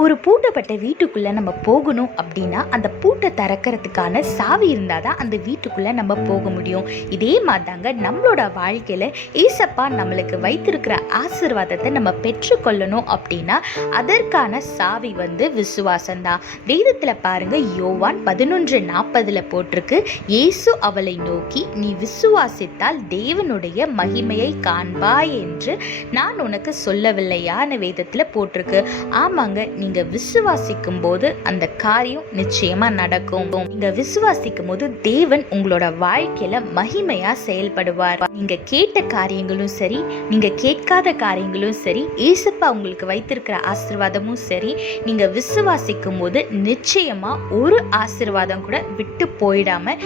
ஒரு பூட்டப்பட்ட வீட்டுக்குள்ளே நம்ம போகணும் அப்படின்னா அந்த பூட்டை திறக்கிறதுக்கான சாவி இருந்தால் தான் அந்த வீட்டுக்குள்ளே நம்ம போக முடியும். இதே மாதிரி தாங்க நம்மளோட வாழ்க்கையில் ஏசப்பா நம்மளுக்கு வைத்திருக்கிற ஆசீர்வாதத்தை நம்ம பெற்றுக்கொள்ளணும் அப்படின்னா அதற்கான சாவி விசுவாசம்தான். வேதத்தில் பாருங்க, யோவான் 11:40 போட்டிருக்கு, இயேசு அவளை நோக்கி, நீ விசுவாசித்தால் தேவனுடைய மகிமையை காண்பாய் என்று நான் உனக்கு சொல்லவில்லையான்னு வேதத்தில் போட்டிருக்கு. ஆமாங்க, நீங்க விசுவாசிக்கும் போது அந்த காரியம் நிச்சயமா நடக்கும். நீங்க விசுவாசிக்கும் போது தேவன் உங்களோட வாழ்க்கையில மகிமையா செயல்படுவார். நீங்க கேட்ட காரியங்களும் சரி, நீங்க கேட்காத காரியங்களும் சரி, ஏசப்பா உங்களுக்கு வைத்திருக்கிற ஆசீர்வாதமும் சரி, நீங்க விசுவாசிக்கும் போது நிச்சயமா ஒரு ஆசீர்வாதம் கூட விட்டு போயிடாம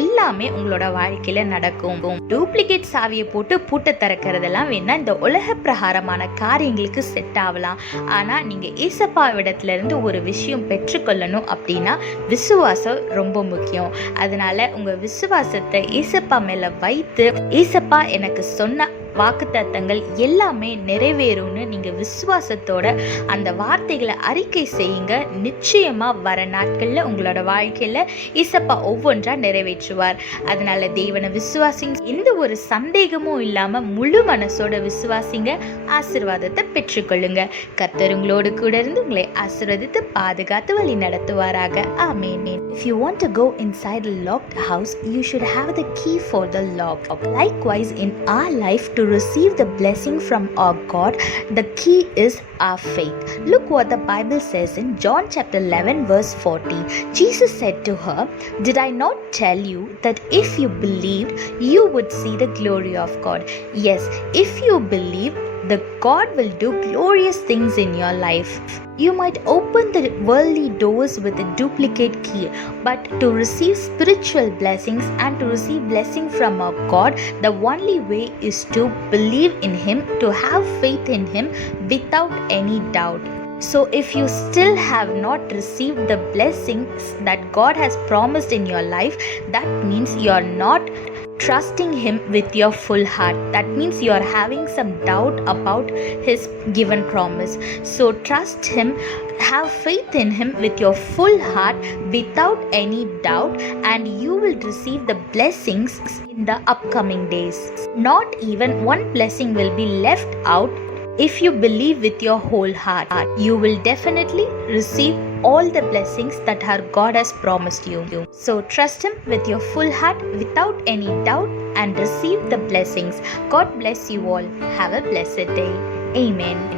எல்லாமே உங்களோட வாழ்க்கையில நடக்கும். டூப்ளிகேட் சாவியை போட்டு பூட்டை திறக்கிறதெல்லாம் வேணா இந்த உலக பிரகாரமான காரியங்களுக்கு செட் ஆகலாம். ஆனா நீங்க ஏசப்பா இடத்துல இருந்து ஒரு விஷயம் பெற்றுக்கொள்ளணும் அப்படின்னா விசுவாசம் ரொம்ப முக்கியம். அதனால உங்க விசுவாசத்தை ஏசப்பா மேல வைத்து, ஏசப்பா எனக்கு சொன்ன வாக்குத்தத்தங்கள் எல்லாமே நிறைவேறும்னு நீங்க விசுவாசத்தோட அந்த வார்த்தைகளை அறிக்கை செய்யுங்க. நிச்சயமா வர நாட்கள்ல உங்களோட வாழ்க்கையில ஏசப்பா ஒவ்வொன்றா நிறைவேற்றுவார். அதனால தேவனை விசுவாசிங்க, எந்த ஒரு சந்தேகமும் இல்லாம முழு மனசோட விசுவாசிங்க, ஆசீர்வாதத்தை பெற்றுக்கொள்ளுங்க. கர்த்தர் உங்களோடு கூட இருந்து உங்களை ஆசீர்வதித்து பாதுகாத்து வழி நடத்துவாராக. ஆமென். If you want to go inside a locked house, you should have the key for the lock. Likewise, in our life, to receive the blessing from our God, the key is our faith. Look what the Bible says in John chapter 11 verse 40. Jesus said to her, "Did I not tell you that if you believed, you would see the glory of God?" Yes, if you believe, the God will do glorious things in your life. You might open the worldly doors with a duplicate key, but to receive spiritual blessings and to receive blessing from our God, the only way is to believe in Him, to have faith in Him without any doubt. So if you still have not received the blessings that God has promised in your life, that means you are not trusting Him with your full heart. That means you are having some doubt about His given promise. So trust Him, have faith in Him with your full heart without any doubt, and you will receive the blessings in the upcoming days. Not even one blessing will be left out. If you believe with your whole heart, you will definitely receive all the blessings that our God has promised you. So trust Him with your full heart without any doubt and receive the blessings. God bless you all. Have a blessed day. Amen.